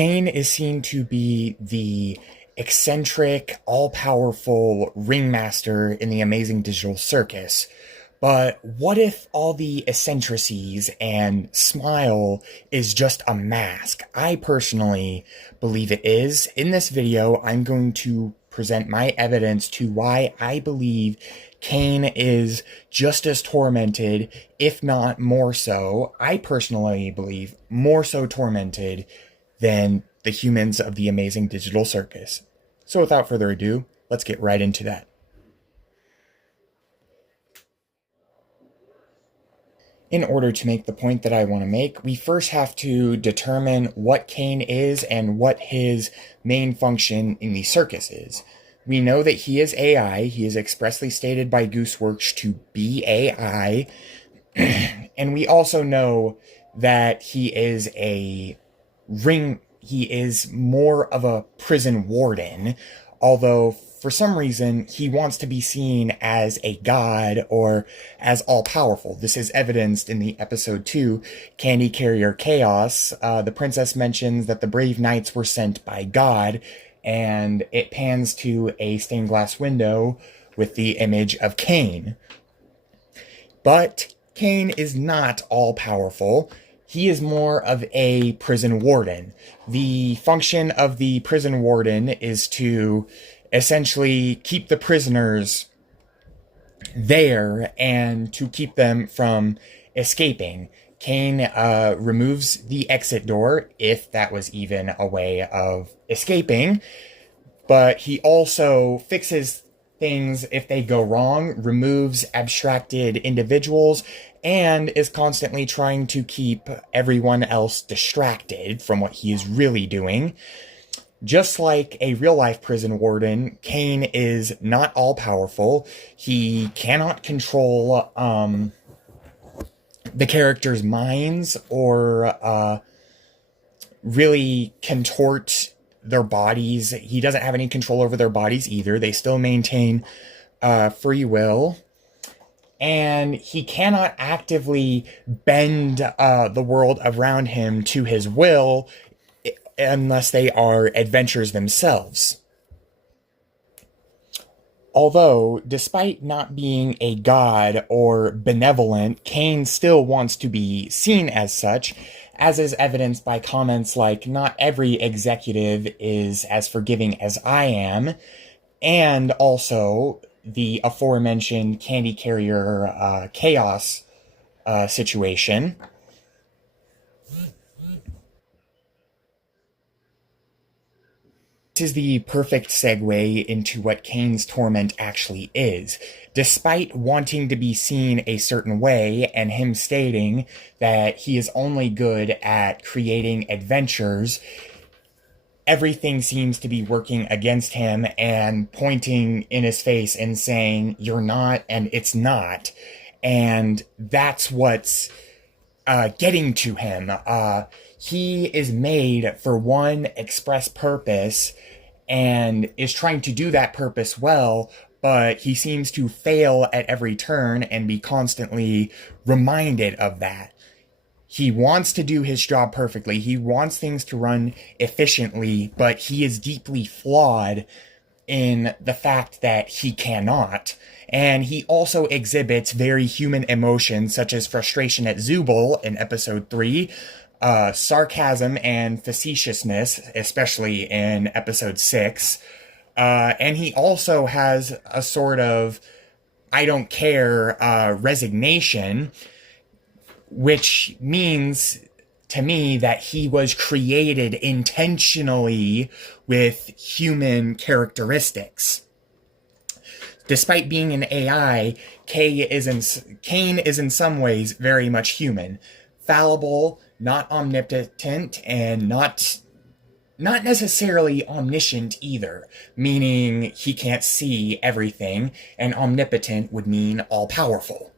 Caine is seen to be the eccentric, all-powerful ringmaster in the amazing digital circus. But what if all the eccentricities and smile is just a mask? I personally believe it is. In this video, I'm going to present my evidence to why I believe Caine is just as tormented, if not more so. I personally believe more so tormented than the humans of the amazing digital circus. So without further ado, let's get right into that. In order to make the point that I want to make, we first have to determine what Caine is and what his main function in the circus is. We know that he is AI. He is expressly stated by Gooseworks to be AI. And we also know that he is more of a prison warden, although for some reason he wants to be seen as a god or as all-powerful. This is evidenced in the episode 2, Candy Carrier Chaos. The princess mentions that the brave knights were sent by God, and it pans to a stained glass window with the image of Caine. But Caine is not all-powerful. He is more of a prison warden. The function of the prison warden is to essentially keep the prisoners there and to keep them from escaping. Caine removes the exit door, if that was even a way of escaping, but he also fixes things if they go wrong, removes abstracted individuals, and is constantly trying to keep everyone else distracted from what he is really doing. Just like a real-life prison warden, Caine is not all-powerful. He cannot control the characters' minds or really contort their bodies. He doesn't have any control over their bodies either. They still maintain free will. And he cannot actively bend the world around him to his will unless they are adventures themselves. Although, despite not being a god or benevolent, Caine still wants to be seen as such, as is evidenced by comments like, "Not every executive is as forgiving as I am," and also the aforementioned Candy Carrier Chaos situation. This is the perfect segue into what Caine's torment actually is. Despite wanting to be seen a certain way and him stating that he is only good at creating adventures, everything seems to be working against him and pointing in his face and saying, "You're not," and "It's not." And that's what's getting to him. He is made for one express purpose and is trying to do that purpose well, but he seems to fail at every turn and be constantly reminded of that. He wants to do his job perfectly. He wants things to run efficiently, but he is deeply flawed in the fact that he cannot. And he also exhibits very human emotions such as frustration at Zubul in episode 3, sarcasm and facetiousness, especially in episode 6. And he also has a sort of "I don't care" resignation, which means to me that he was created intentionally with human characteristics. Despite being an AI, Caine is in some ways very much human. Fallible, not omnipotent, and not necessarily omniscient either, meaning he can't see everything, and omnipotent would mean all-powerful.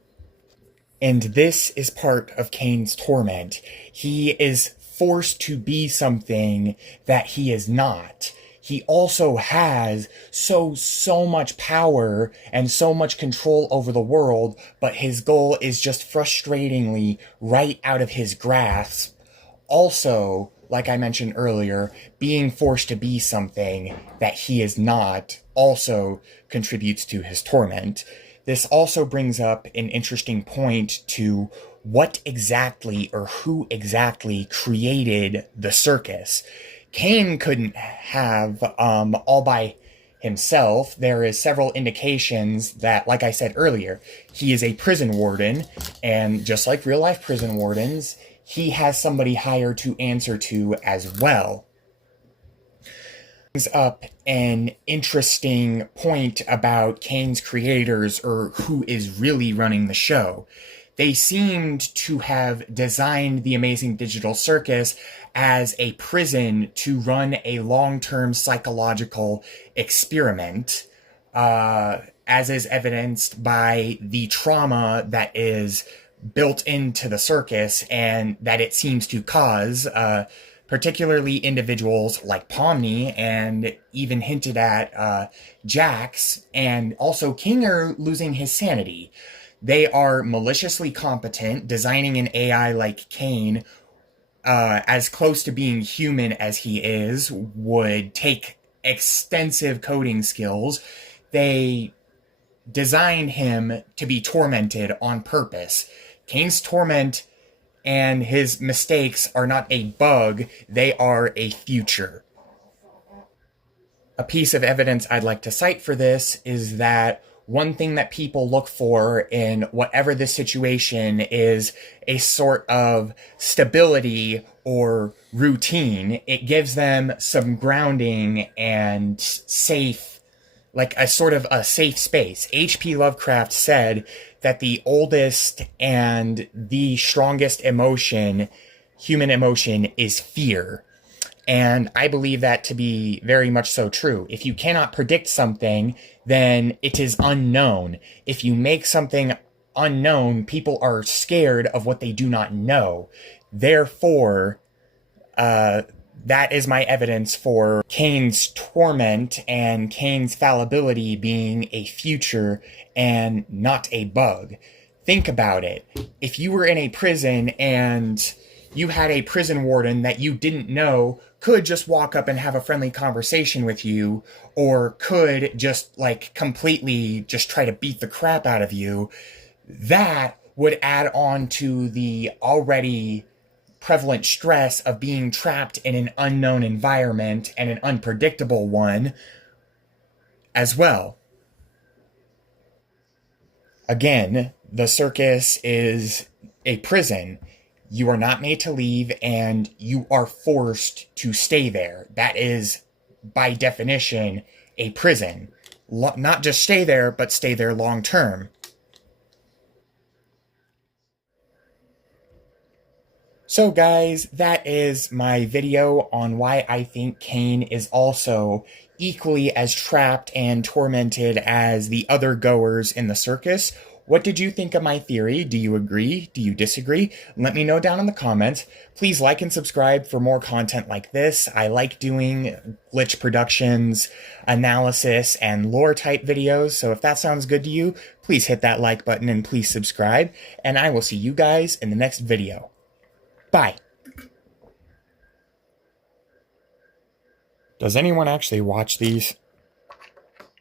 And this is part of Caine's torment. He is forced to be something that he is not. He also has so much power and so much control over the world, but his goal is just frustratingly right out of his grasp. Also, like I mentioned earlier, being forced to be something that he is not also contributes to his torment. This also brings up an interesting point to what exactly or who exactly created the circus. Caine couldn't have all by himself. There is several indications that, like I said earlier, he is a prison warden, and just like real life prison wardens, he has somebody hired to answer to as well. Brings up an interesting point about Caine's creators, or who is really running the show. They seemed to have designed the Amazing Digital Circus as a prison to run a long-term psychological experiment, as is evidenced by the trauma that is built into the circus and that it seems to cause, particularly individuals like Pomni, and even hinted at Jax, and also King are losing his sanity. They are maliciously competent, designing an AI like Caine, as close to being human as he is, would take extensive coding skills. They designed him to be tormented on purpose. Caine's torment and his mistakes are not a bug, they are a future. A piece of evidence I'd like to cite for this is that one thing that people look for in whatever the situation is a sort of stability or routine. It gives them some grounding and safe, like a sort of a safe space. H.P. Lovecraft said that the oldest and the strongest emotion, human emotion, is fear. And I believe that to be very much so true. If you cannot predict something, then it is unknown. If you make something unknown, people are scared of what they do not know. Therefore, that is my evidence for Caine's torment and Caine's fallibility being a future and not a bug. Think about it. If you were in a prison and you had a prison warden that you didn't know could just walk up and have a friendly conversation with you, or could just like completely just try to beat the crap out of you, that would add on to the already prevalent stress of being trapped in an unknown environment, and an unpredictable one as well. Again, the circus is a prison. You are not made to leave, and you are forced to stay there. That is, by definition, a prison. Not just stay there, but stay there long term. So guys, that is my video on why I think Caine is also equally as trapped and tormented as the other goers in the circus. What did you think of my theory? Do you agree? Do you disagree? Let me know down in the comments. Please like and subscribe for more content like this. I like doing Glitch Productions, analysis, and lore type videos, so if that sounds good to you, please hit that like button and please subscribe, and I will see you guys in the next video. Bye. Does anyone actually watch these?